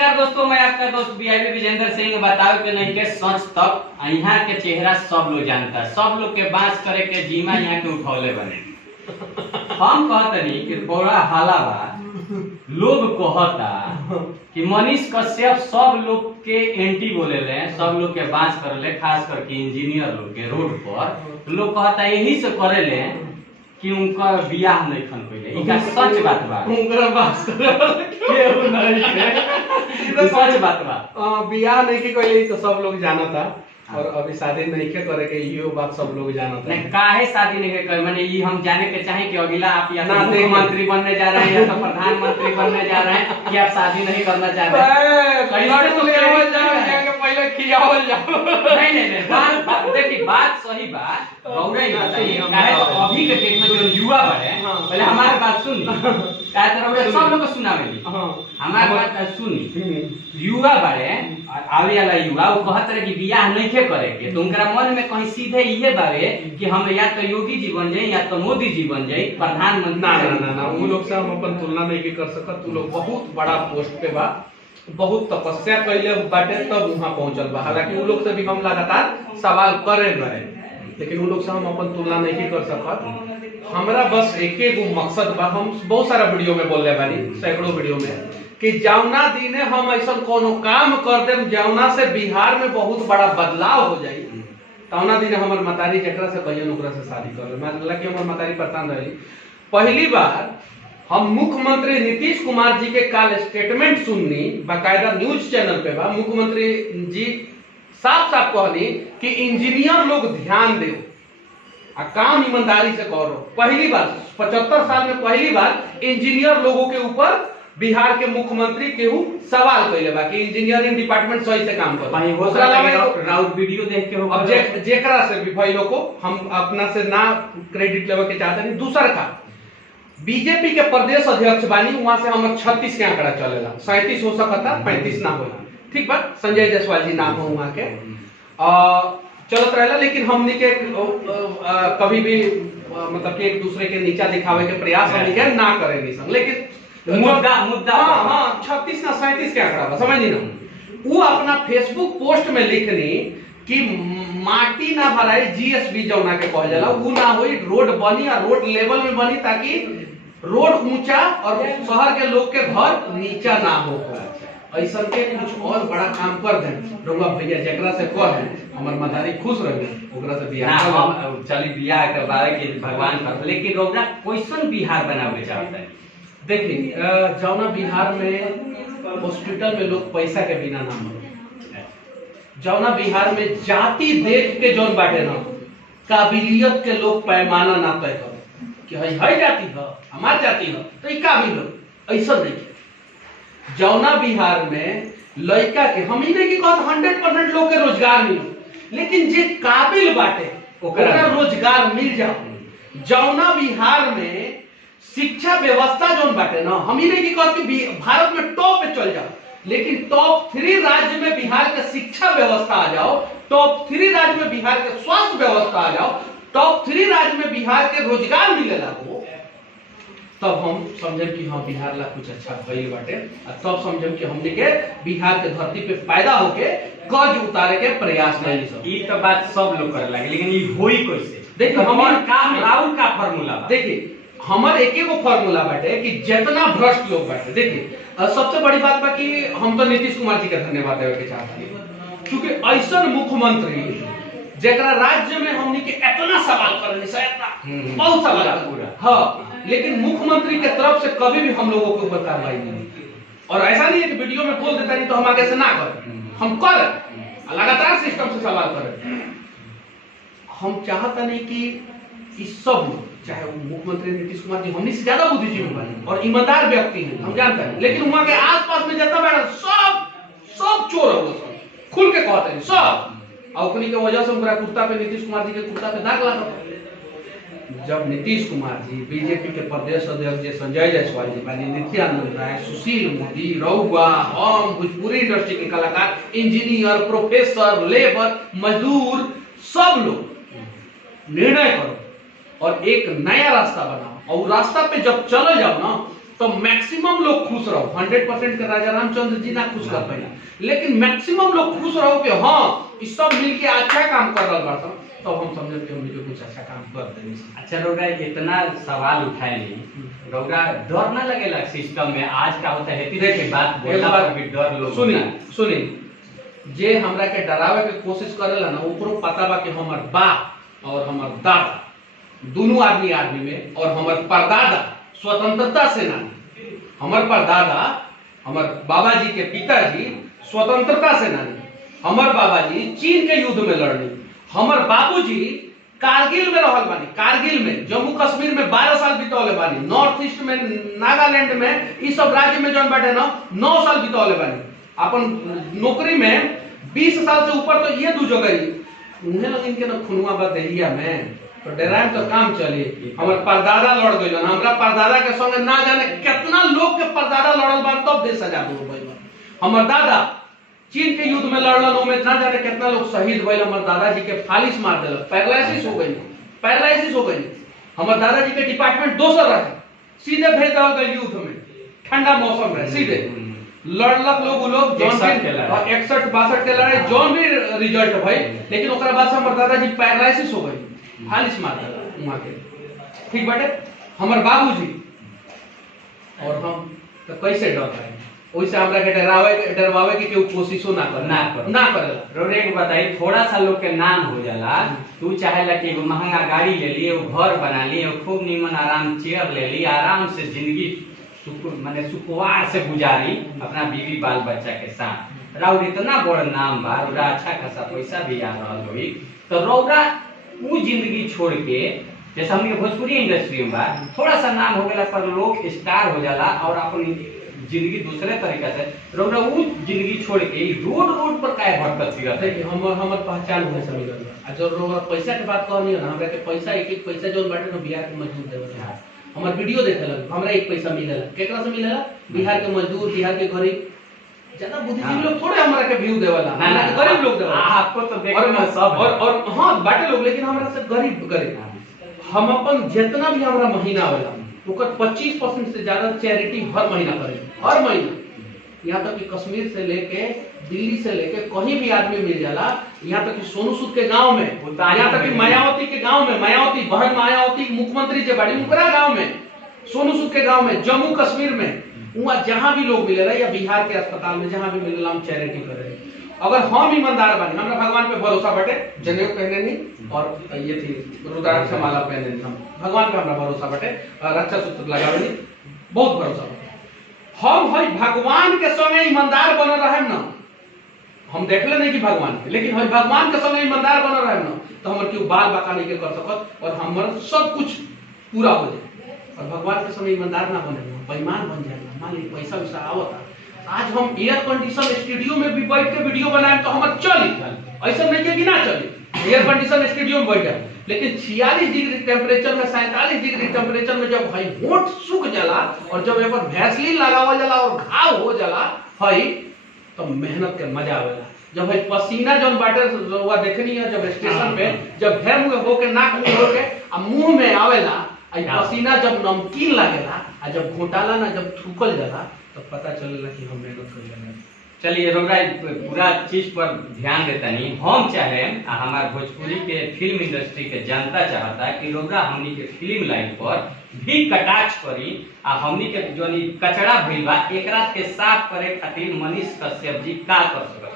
नमस्कार दोस्तों, मैं आपका दोस्त वीआईपी विजेंद्र सिंह। बताओ कि नहीं के सच तक यहाँ के चेहरा सब लोग जानता, सब लोग के बांस करे के जीमा यहाँ के उठौले बने। हम कहते नहीं कि बड़ा हाला बा, लोग कहता कि मनीष कश्यप सब लोग के एंटी बोले ले, सब लोग के बांस कर ले, खास करके इंजीनियर लोग के रोड पर लोग कहता यही से करे ले कि उनका बियाह नहीं खन पहले। इका सच बात बा, उनकरा बात करे केहू नहीं के सच बात बा। बियाह नहीं के कोई तो सब लोग जाना था, और अभी शादी नहीं के करे के यो बात सब लोग जाना था। नहीं काहे शादी नहीं के करे, माने ये हम जाने के चाहे कि अगला आप या ना तो मुख्यमंत्री बनने जा रहे हैं या तो प्रधानमंत्री बनने जा रहे हैं, कि आप शादी नहीं करना चाह रहे हैं। पहले खियावल जाओ। नहीं नहीं नहीं, बात देखिए, बात सही बात गौरव ही बताइए। काहे तो अभी के डेट में जो युवा बड़े पहले हमारी बात सुनी, काहे तो रउरा सब लोग को सुनावेली, हमारी बात सुनी। युवा बड़े आवे वाला युवा वो कहत रहे कि बियाह नहीं के करे के, तो उनका मन में कहीं सीधे ये बावे कि हम या तो योगी जी बन जाए या तो मोदी जी बन जाए प्रधानमंत्री। ना ना ना ना, वो लोग से हम अपन तुलना नहीं के कर सकत। तू लोग बहुत बड़ा पोस्ट पे बा, बहुत तपस्या कैले बाटे तब वहां पहुंचल बा। हालांकि वो लोग से भी हम लगातार सवाल करे रहे, लेकिन वो लोग से हम अपन तुलना नहीं कर सकत। हमरा बस एके गो मकसद बा, हम बहुत सारा वीडियो में बोलले बानी, सैकड़ों वीडियो में, कि जौना दिने हम ऐसा कोनो काम कर देम जौना से बिहार में बहुत बड़ा बदलाव हो जाई, तौना दिने हमर मतारी जकरा से कहियो ओकरा से शादी कर ले। मान ला कि हमर मतारी परेशान रही। पहली बार हम मुख्यमंत्री नीतीश कुमार जी के काल स्टेटमेंट सुननी, बाकायदा न्यूज चैनल पे बा। मुख्यमंत्री जी साफ साफ कहनी कि इंजीनियर लोग ध्यान दो आ काम ईमानदारी से करो। पहली बार 75 साल में पहली बार इंजीनियर लोगों के ऊपर बिहार के मुख्यमंत्री केहू सवाल कैले बा कि इंजीनियरिंग डिपार्टमेंट सही से काम करो। भाई हो सकता है राउत वीडियो देख के हो, अब जेकरा से भी भाई लोग को हम अपना से ना क्रेडिट लेवे के चाहते नहीं। दूसरा का बीजेपी के प्रदेश अध्यक्ष बानी, वहां से हम 36 के आंकड़ा चलेला, 37 हो सकता, 35 ना होला। ठीक बा, संजय जायसवाल जी नाम हो वहां के चलत रहेला। लेकिन हमनी के कभी भी मतलब कि एक दूसरे के नीचा दिखावे के प्रयास हमनी के ना करेंगे सब। लेकिन मुद्दा हाँ 36 ना 37 के आंकड़ा बा, समझ ली ना। वो अपना फेसबुक पोस्ट में लिखनी कि माटी ना भराई जीएसबी जौना के कहल जाला, वो ना होई, रोड बनी और रोड लेवल में बनी, ताकि रोड ऊंचा और शहर के लोग के घर नीचा ना हो। ऐसा के कुछ और बड़ा काम कर दे रउआ भैया, जकरा से कह हमर मदारी खुश रहे, ओकरा से बियाह हम चली बियाह के बारे के भगवान कर। लेकिन रउरा क्वेश्चन बिहार बनावे चाहता है। देखिए, जौना बिहार में हॉस्पिटल में लोग पैसा के बिना ना मरे, जौना बिहार में जाति देख के जौन बाटे ना, काबिलियत के लोग पैमाना ना तय कर कि है जाति है, हमार जाति है तो ई काबिल हो, ऐसा नहीं है। जौना बिहार में लड़का के हम ही नहीं कि 100% लोग के रोजगार मिलो, लेकिन जे काबिल बाटे ओकरा रोजगार मिल जाओ। जौना बिहार में शिक्षा व्यवस्था जौन बाटे ना, हम ही नहीं कि भारत में टॉप पे चल जाओ, लेकिन टॉप 3 राज्य में बिहार के शिक्षा व्यवस्था आ जाओ, टॉप 3 राज्य में बिहार के स्वास्थ्य व्यवस्था आ जाओ, टॉप 3 राज्य में बिहार के रोजगार मिले लागो, तब हम समझम कि हाँ बिहार ला कुछ अच्छा भइल बाटे। तब समझम कि हमने के बिहार के धरती पे पैदा होके कर्ज उतारे के प्रयास नहीं सब। ई तो बात सब लोग करे लगे, लेकिन ई होई कैसे? देखिए हमार काम राहुल का फार्मूला बा। देखिए हमर एक एगो फार्मूला बाटे कि जितना भ्रष्ट लोग बाटे। देखिए सबसे बड़ी बात बा कि हम तो नीतीश कुमार जी का धन्यवाद देवे के चाहते हैं, क्योंकि ऐसा मुख्यमंत्री जरा राज्य में हमने के इतना सवाल करने से बहुत सवाल पूरा हाँ, लेकिन मुख्यमंत्री के तरफ से कभी भी हम लोगों के ऊपर कार्रवाई नहीं की। और ऐसा नहीं है कि वीडियो में बोल देता नहीं तो हम आगे से ना करें, हम करें, लगातार सिस्टम से सवाल करें। हम चाहता नहीं कि इस सब चाहे वो मुख्यमंत्री नीतीश कुमार जी हमने से ज्यादा बुद्धिजीवी बने और ईमानदार व्यक्ति हैं, हम जानते हैं, लेकिन वहां के आसपास में जितना बैठा सब चोर है, वो सब खुल के कहते हैं सब। औकनी के वजह से उनका कुर्ता पे, नीतीश कुमार जी के कुर्ता पे दाग लगा। जब नीतीश कुमार जी, बीजेपी के प्रदेश अध्यक्ष संजय जायसवाल जी, नित्यानंद राय, सुशील मोदी, रउआ, हम भोजपुरी इंडस्ट्री के कलाकार, इंजीनियर, प्रोफेसर, लेबर, मजदूर, सब लोग निर्णय करो और एक नया रास्ता बनाओ, और रास्ता पे जब चले जाओ ना, तो मैक्सिमम लोग खुश रहो। 100% के राजा रामचंद्र जी ना खुश कर पाइला, लेकिन मैक्सिमम लोग खुश रहो कि हाँ इस सब मिलके अच्छा काम कर रहा बात, तो हम समझे कि हम जो कुछ अच्छा काम कर देंगे। अच्छा रौरा इतना सवाल उठाए नहीं, रौरा डर ना लगेला सिस्टम में आज का होता है देखिए, कि बात एक बोलना बात पर भी डर लोग सुनी जे हमरा के डरावे के कोशिश करेला ना, ओकरो पता बा कि हमर बाप और हमर दादा दोनों आदमी में, और हमर परदादा स्वतंत्रता सेनानी, हमर परदादा हमर बाबा जी के पिताजी स्वतंत्रता सेनानी, हमर बाबा जी चीन के युद्ध में लड़नी, हमर बाबूजी कारगिल में रहल बानी, कारगिल में जम्मू कश्मीर में 12 साल बितौले बानी, नॉर्थ ईस्ट में नागालैंड में इस सब राज्य में जौन बाटे ना 9 साल बितौले बानी, अपन नौकरी में 20 साल से ऊपर तो ये दू जगह उन्हें लग इनके ना खुनवा बा देहिया में, तो डेराम तो काम चली। हमर परदादा लड़ गइल, हमरा परदादा के संगे ना जाने कितना लोग के परदादा लड़ल बा, तब देश आजाद हो गइल। हमर दादा चीन के युद्ध में लड़लन, ओमे ना जाने कितना लोग शहीद भइल, हमर दादाजी के फालिस मार देलक, पैरालिसिस हो गई। हमर दादाजी के डिपार्टमेंट दोसर रहे, सीधे भेज दल गइल युद्ध में, ठंडा मौसम रहे, सीधे लड़लक लोग जौन भी 61-62 के लड़ाई जौन भी रिजल्ट भई, लेकिन ओकरा बाद से हमर दादाजी पैरालिसिस हो गई, फालिस मार देलक वहां के। ठीक बाटे, हमर बाबूजी और हम तो कैसे डर रहे, ओइसे हमरा के डरवावे के केहू कोशिशो ना करेला। रोरे को बताई थोड़ा सा लोग के नाम हो जाला, तू चाहेला कि एगो महंगा गाड़ी ले ली, एगो घर बना ली, एगो खूब नीमन आराम चेयर ले ली, आराम से जिंदगी माने सुकुवार से गुजारी अपना बीवी बाल बच्चा के साथ। रौरा इतना बड़ नाम बा, रौरा अच्छा खासा पैसा भी आ रहल होई, तो रौरा वो जिंदगी छोड़ के, जैसे हमने भोजपुरी इंडस्ट्री में बा थोड़ा सा नाम हो गया पर लोग स्टार हो जाला और अपनी जिंदगी दूसरे तरीका से, रौरा वो जिंदगी छोड़ के रोड पर काहे भटकत फिरत है? हमर पहचान होने से मिलल बा। जो रौरा पैसा के बात कहनी है ना, हमरा के पैसा एक पैसा जोन बाटे ना बिहार के मजदूर देवल है। हमर वीडियो देखेला हमरा एक पैसा मिलेला, केकरा से मिलेला? बिहार के मजदूर, बिहार के गरीब, ज्यादा बुद्धिजीवी लोग थोड़े हमरा के व्यू देवला, ना गरीब लोग देवला। आपको तो देखना सब और हां बाटे लोग, लेकिन हमरा से गरीब हम अपन जितना भी हमरा महीना आवेला ओकर 25% से ज्यादा चैरिटी हर महीना करे, हर महीना। यहाँ तक कि कश्मीर से लेके दिल्ली से लेके कहीं भी आदमी मिल जाला, यहाँ तक कि सोनू सूद के गांव में, यहाँ तक कि मायावती के गांव में, मायावती बहन मायावती मुख्यमंत्री जे बाड़ी उनकरा गांव में, सोनू सूद के गांव में, जम्मू कश्मीर में, वहाँ जहां भी लोग मिलेला या बिहार के अस्पताल में जहां भी मिलेला हम चैरिटी करे। अगर हम ईमानदार बानी, हमरा भगवान पे भरोसा बाटे, जनेऊ पहने नहीं और ये थी रुद्राक्ष माला पहने नहीं, हम भगवान पे हमरा भरोसा बाटे, रक्षा सूत्र लगावे नहीं, बहुत भरोसा बाटे। हम हई भगवान के संगे ईमानदार बनल रहे ना, हम देखले नहीं कि भगवान के, लेकिन हई भगवान के संगे ईमानदार बनल रहे ना, तो हमर क्यों बाल बाका नहीं कर सकत और हमर सब कुछ पूरा हो जाए। और भगवान के संगे ईमानदार ना बने, बेईमान बन जाए, मान ली पैसा वैसा आवता, आज हम एयर कंडीशन स्टूडियो में भी बैठ के वीडियो बनाए तो हमर चली, ऐसा नहीं है कि ना चली, एयर कंडीशन स्टूडियो में बैठ जाए, लेकिन 46 डिग्री टेम्परेचर में, 47 डिग्री टेम्परेचर में जब भाई होंठ सूख जाला और जब एक बार वैसलीन लगावल जाला और घाव हो जाला हई, तो मेहनत के मजा आवेला। जब भाई पसीना जौन बाटे हुआ देखनी है, जब स्टेशन पे जब भैर मुंह होके नाक मुंह होके आ मुंह में आवेला, आई पसीना जब नमकीन लागेला आ जब घोटाला ना जब थूकल जाला, तो पता चलेला कि हम मेहनत कर रहे हैं। चलिए रौरा पूरा चीज पर ध्यान देता नहीं, हम चाहे हमारे भोजपुरी के फिल्म इंडस्ट्री के जनता चाहता है कि रौरा हमनी के फिल्म लाइन पर भी कटाक्ष करी आ हमनी के जो कचरा भइल बा एकरा के साफ करे खातिर मनीष कश्यप जी का कर सकत